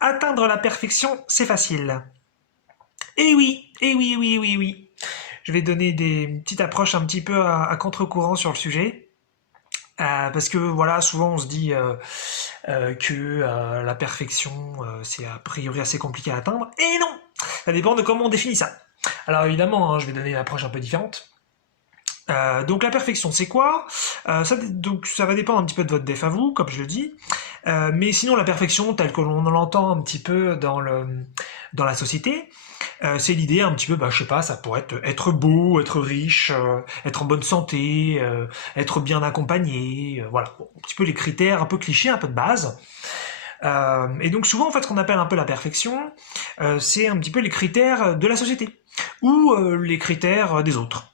Atteindre la perfection, c'est facile. Eh oui, eh oui, oui, oui, oui. Je vais donner une petite approche un petit peu à contre-courant sur le sujet. Parce que voilà, souvent on se dit que la perfection, c'est a priori assez compliqué à atteindre. Et non, ça dépend de comment on définit ça. Alors évidemment, hein, je vais donner une approche un peu différente. Donc la perfection, c'est quoi donc ça va dépendre un petit peu de votre def à vous, comme je le dis. Mais sinon, la perfection, telle que l'on l'entend un petit peu dans la société, c'est l'idée un petit peu, bah, je sais pas, ça pourrait être beau, être riche, être en bonne santé, être bien accompagné, voilà. Bon, un petit peu les critères un peu clichés, un peu de base. Et donc souvent, en fait, ce qu'on appelle un peu la perfection, c'est un petit peu les critères de la société ou les critères des autres.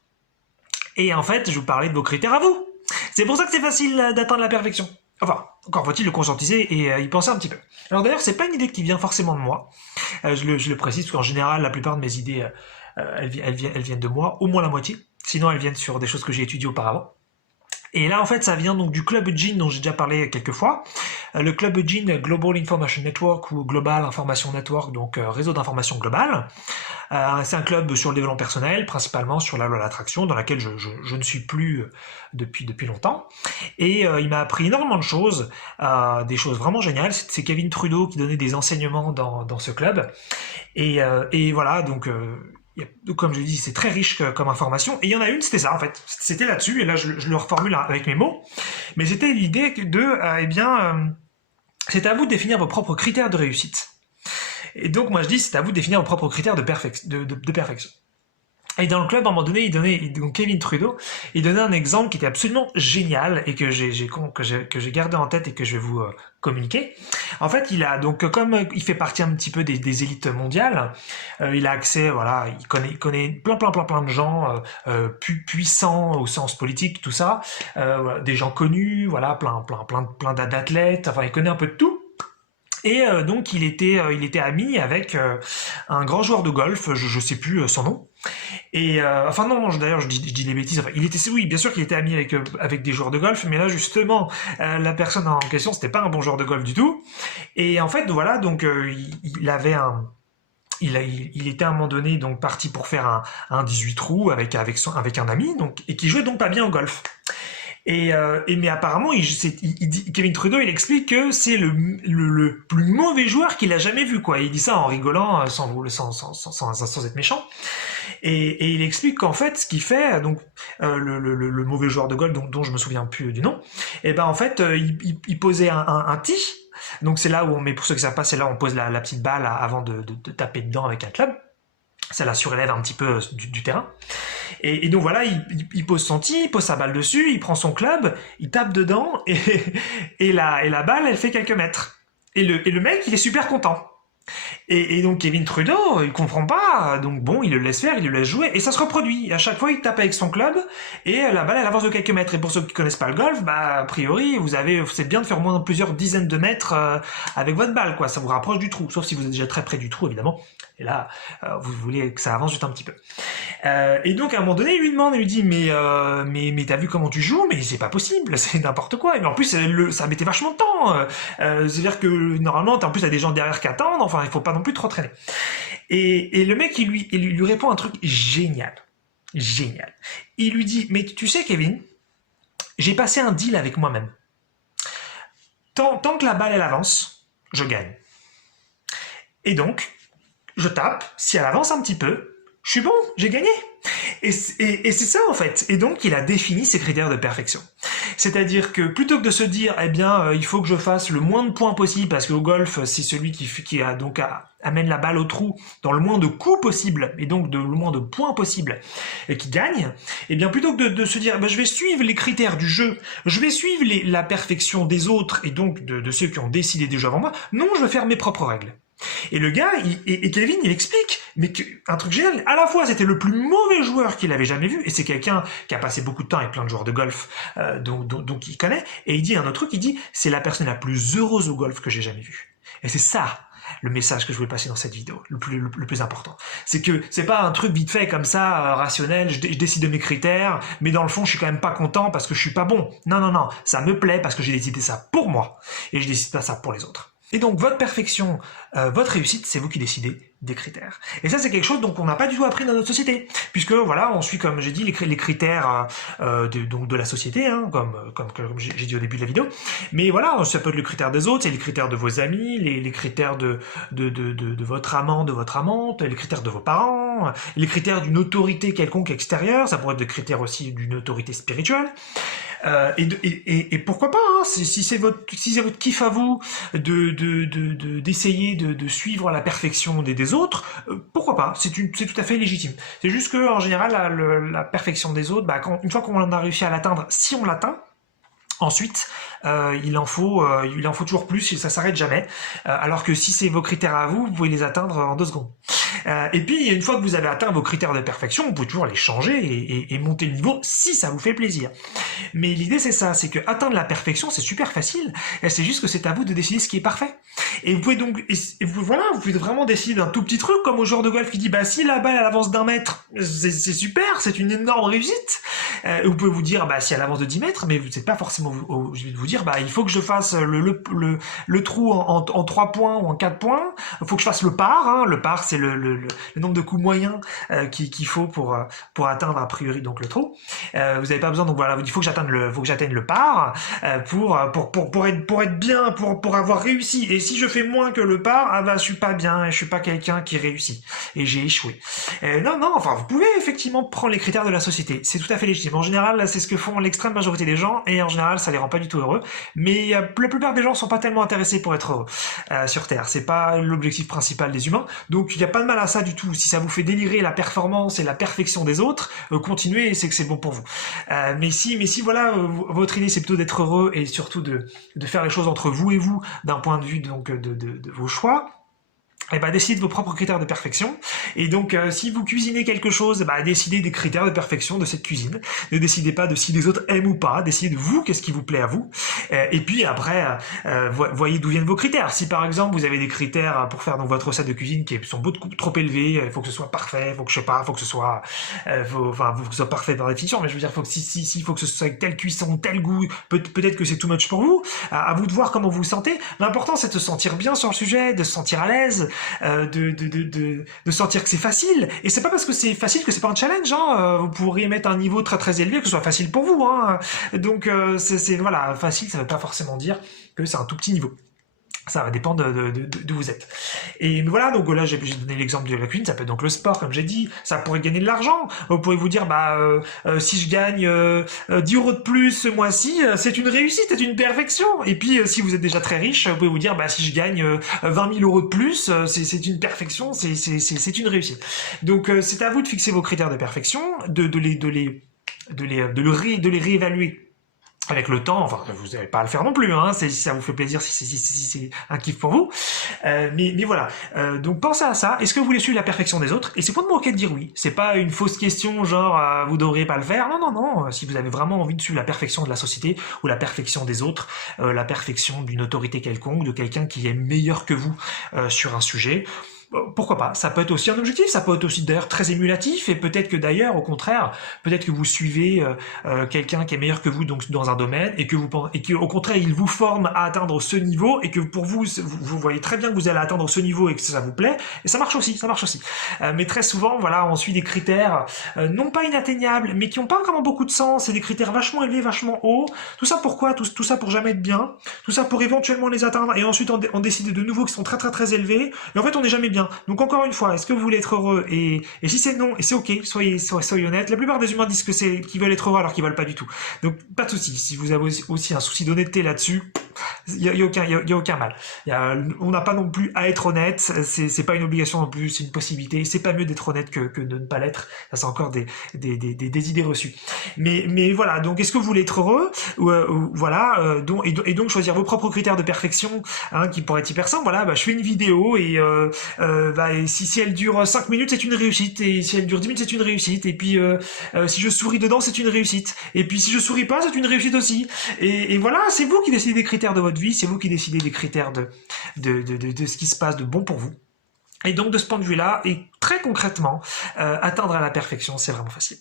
Et en fait, je vous parlais de vos critères à vous. C'est pour ça que c'est facile d'atteindre la perfection. Enfin, encore faut-il le conscientiser et y penser un petit peu. Alors d'ailleurs, c'est pas une idée qui vient forcément de moi. Je le précise parce qu'en général, la plupart de mes idées, elles viennent de moi, au moins la moitié. Sinon, elles viennent sur des choses que j'ai étudiées auparavant. Et là, en fait, ça vient donc du Club Eugene dont j'ai déjà parlé quelques fois. Le Club Eugene Global Information Network ou Global Information Network, donc réseau d'information global. C'est un club sur le développement personnel, principalement sur la loi de l'attraction, dans laquelle je ne suis plus depuis longtemps. Et il m'a appris énormément de choses, des choses vraiment géniales. C'est Kevin Trudeau qui donnait des enseignements dans ce club. Et voilà, donc comme je dis, c'est très riche comme information. Et il y en a une, c'était ça en fait. C'était là-dessus, et là je le reformule avec mes mots. Mais c'était l'idée c'est à vous de définir vos propres critères de réussite. Et donc moi je dis, c'est à vous de définir vos propres critères de perfection. Et dans le club, à un moment donné, donc Kevin Trudeau, il donnait un exemple qui était absolument génial et que j'ai gardé en tête et que je vais vous communiquer. En fait, comme il fait partie un petit peu des élites mondiales, il a accès, voilà, il connaît plein de gens puissants au sens politique, tout ça, voilà, des gens connus, voilà, plein d'athlètes, enfin, il connaît un peu de tout. Et donc il était ami avec un grand joueur de golf, je sais plus son nom. Et enfin non, d'ailleurs je dis des bêtises. Enfin, oui, bien sûr qu'il était ami avec des joueurs de golf, mais là justement la personne en question c'était pas un bon joueur de golf du tout. Et en fait voilà, donc il avait il était à un moment donné donc parti pour faire un 18 trous avec un ami donc et qui jouait donc pas bien au golf. Mais apparemment, Kevin Trudeau, il explique que c'est le plus mauvais joueur qu'il a jamais vu, quoi. Il dit ça en rigolant, sans être méchant. Et il explique qu'en fait, ce qu'il fait, donc le mauvais joueur de golf dont je me souviens plus du nom, et ben en fait, il posait un tee. Donc c'est là où on met, pour ceux qui savent pas, c'est là où on pose la petite balle avant de taper dedans avec un club. Ça la surélève un petit peu du terrain. Et donc voilà, il pose son tee, il pose sa balle dessus, il prend son club, il tape dedans, et la balle, elle fait quelques mètres. Et le mec, il est super content. Et donc Kevin Trudeau, il comprend pas, donc bon, il le laisse faire, il le laisse jouer, et ça se reproduit. À chaque fois, il tape avec son club, et la balle, elle avance de quelques mètres. Et pour ceux qui connaissent pas le golf, bah, a priori, c'est bien de faire au moins plusieurs dizaines de mètres avec votre balle, quoi. Ça vous rapproche du trou, sauf si vous êtes déjà très près du trou, évidemment. Et là, vous voulez que ça avance juste un petit peu. Et donc à un moment donné, il lui demande, il lui dit mais t'as vu comment tu joues? Mais c'est pas possible, c'est n'importe quoi. Et en plus ça mettait vachement de temps. C'est-à-dire que normalement en plus t'as des gens derrière qui attendent. Enfin il faut pas non plus trop traîner. Et le mec il lui répond un truc génial, génial. Il lui dit mais tu sais Kevin, j'ai passé un deal avec moi-même. Tant que la balle elle avance, je gagne. Et donc je tape, si elle avance un petit peu, je suis bon, j'ai gagné. Et c'est ça en fait. Et donc il a défini ses critères de perfection. C'est-à-dire que plutôt que de se dire, eh bien, il faut que je fasse le moins de points possible, parce qu'au golf, c'est celui qui amène la balle au trou dans le moins de coups possible, et donc le moins de points possible, et qui gagne, eh bien, plutôt que de se dire, je vais suivre les critères du jeu, je vais suivre la perfection des autres, et donc de ceux qui ont décidé déjà avant moi, non, je vais faire mes propres règles. Et le gars, et Kevin, il explique, mais un truc génial, à la fois c'était le plus mauvais joueur qu'il avait jamais vu, et c'est quelqu'un qui a passé beaucoup de temps avec plein de joueurs de golf, donc il connaît, et il dit un autre truc, il dit, c'est la personne la plus heureuse au golf que j'ai jamais vue. Et c'est ça, le message que je voulais passer dans cette vidéo, le plus important. C'est que c'est pas un truc vite fait comme ça, rationnel, je décide de mes critères, mais dans le fond je suis quand même pas content parce que je suis pas bon. Non, ça me plaît parce que j'ai décidé ça pour moi, et je décide pas ça pour les autres. Et donc votre perfection, votre réussite, c'est vous qui décidez des critères. Et ça, c'est quelque chose donc on n'a pas du tout appris dans notre société, puisque voilà, on suit, comme j'ai dit, les critères donc de la société, hein, comme j'ai dit au début de la vidéo. Mais voilà, ça peut être le critère des autres, c'est les critères de vos amis, les critères de votre amant, de votre amante, les critères de vos parents, les critères d'une autorité quelconque extérieure, ça pourrait être des critères aussi d'une autorité spirituelle. Et pourquoi pas, hein, si c'est votre kiff à vous d'essayer de suivre la perfection des autres, pourquoi pas, c'est tout à fait légitime. C'est juste que en général la perfection des autres, bah, une fois qu'on a réussi à l'atteindre, si on l'atteint, ensuite, il en faut toujours plus, et ça s'arrête jamais. Alors que si c'est vos critères à vous, vous pouvez les atteindre en 2 secondes. Et puis, une fois que vous avez atteint vos critères de perfection, vous pouvez toujours les changer et monter le niveau si ça vous fait plaisir. Mais l'idée, c'est ça, c'est que atteindre la perfection, c'est super facile. C'est juste que c'est à vous de décider ce qui est parfait. Et vous pouvez donc, vous pouvez vraiment décider d'un tout petit truc, comme au joueur de golf qui dit, bah si la balle elle avance d'1 mètre, c'est super, c'est une énorme réussite. Vous pouvez vous dire, bah si elle avance de 10 mètres, mais vous n'êtes pas forcément obligé de vous dire, bah il faut que je fasse le trou en 3 points ou en 4 points. Il faut que je fasse le par. Hein. Le par, c'est le nombre de coups moyens qu'il faut pour atteindre a priori donc le trou. Vous n'avez pas besoin, donc voilà, il faut que j'atteigne le par pour être bien, pour avoir réussi. Et si je fais moins que le par, ah bah je suis pas bien, et je suis pas quelqu'un qui réussit et j'ai échoué. Non, enfin vous pouvez effectivement prendre les critères de la société, c'est tout à fait légitime. En général, c'est ce que font l'extrême majorité des gens et en général, ça les rend pas du tout heureux. Mais la plupart des gens sont pas tellement intéressés pour être heureux sur Terre. C'est pas l'objectif principal des humains. Donc il n'y a pas de mal à ça du tout. Si ça vous fait délirer la performance et la perfection des autres, continuez, c'est que c'est bon pour vous. Mais si voilà, votre idée c'est plutôt d'être heureux et surtout de faire les choses entre vous et vous d'un point de vue donc de vos choix, et bah décidez de vos propres critères de perfection. Et donc si vous cuisinez quelque chose, bah décidez des critères de perfection de cette cuisine. Ne décidez pas de si les autres aiment ou pas, décidez de vous, qu'est-ce qui vous plaît à vous. Et puis après, voyez d'où viennent vos critères. Si par exemple vous avez des critères pour faire donc votre recette de cuisine qui sont beaucoup trop élevés, il faut que ce soit parfait, faut que ce soit faut que ce soit parfait par définition, mais je veux dire faut que si faut que ce soit avec telle cuisson, tel goût, peut-être que c'est too much pour vous. À vous de voir comment vous vous sentez. L'important c'est de se sentir bien sur le sujet, de se sentir à l'aise. De sentir que c'est facile. Et c'est pas parce que c'est facile que c'est pas un challenge. Hein. Vous pourriez mettre un niveau très très élevé que ce soit facile pour vous. Hein. Donc voilà, facile, ça veut pas forcément dire que c'est un tout petit niveau. Ça va dépendre d'où vous êtes. Et voilà, donc là j'ai donné l'exemple de la cuisine, ça peut être donc le sport, comme j'ai dit, ça pourrait gagner de l'argent. Vous pouvez vous dire, si je gagne 10 euros de plus ce mois-ci, c'est une réussite, c'est une perfection. Et puis si vous êtes déjà très riche, vous pouvez vous dire, si je gagne 20 000 euros de plus, c'est une perfection, c'est une réussite. Donc c'est à vous de fixer vos critères de perfection, de les réévaluer avec le temps. Enfin vous n'avez pas à le faire non plus, hein, si ça vous fait plaisir, si c'est un kiff pour vous, mais voilà, donc pensez à ça. Est-ce que vous voulez suivre la perfection des autres? Et c'est complètement ok de dire oui, c'est pas une fausse question genre vous devriez pas le faire. Non, si vous avez vraiment envie de suivre la perfection de la société ou la perfection des autres, la perfection d'une autorité quelconque, de quelqu'un qui est meilleur que vous sur un sujet, pourquoi pas, ça peut être aussi un objectif, ça peut être aussi d'ailleurs très émulatif, et peut-être que d'ailleurs, au contraire, peut-être que vous suivez quelqu'un qui est meilleur que vous donc dans un domaine, et que au contraire, il vous forme à atteindre ce niveau, et que pour vous voyez très bien que vous allez atteindre ce niveau et que ça vous plaît, et ça marche aussi. Mais très souvent, voilà, on suit des critères non pas inatteignables, mais qui n'ont pas vraiment beaucoup de sens, c'est des critères vachement élevés, vachement hauts. Tout ça pourquoi? Tout ça pour jamais être bien, tout ça pour éventuellement les atteindre, et ensuite en décider de nouveaux qui sont très très très élevés, et en fait on n'est jamais bien. Donc encore une fois, est-ce que vous voulez être heureux? Et si c'est non, et c'est ok, soyez honnête. La plupart des humains disent qu'ils veulent être heureux alors qu'ils veulent pas du tout. Donc pas de souci. Si vous avez aussi un souci d'honnêteté là-dessus, il y a aucun mal. On n'a pas non plus à être honnête. C'est pas une obligation non plus, c'est une possibilité. C'est pas mieux d'être honnête que de ne pas l'être. Ça c'est encore des idées reçues. Mais voilà. Donc est-ce que vous voulez être heureux? Voilà. Donc choisir vos propres critères de perfection, hein, qui pourraient être hyper simples. Voilà. Je fais une vidéo et si elle dure 5 minutes, c'est une réussite, et si elle dure 10 minutes, c'est une réussite, et puis si je souris dedans, c'est une réussite, et puis si je souris pas, c'est une réussite aussi, et voilà, c'est vous qui décidez des critères de votre vie, c'est vous qui décidez des critères de ce qui se passe de bon pour vous, et donc de ce point de vue-là, et très concrètement, atteindre à la perfection, c'est vraiment facile.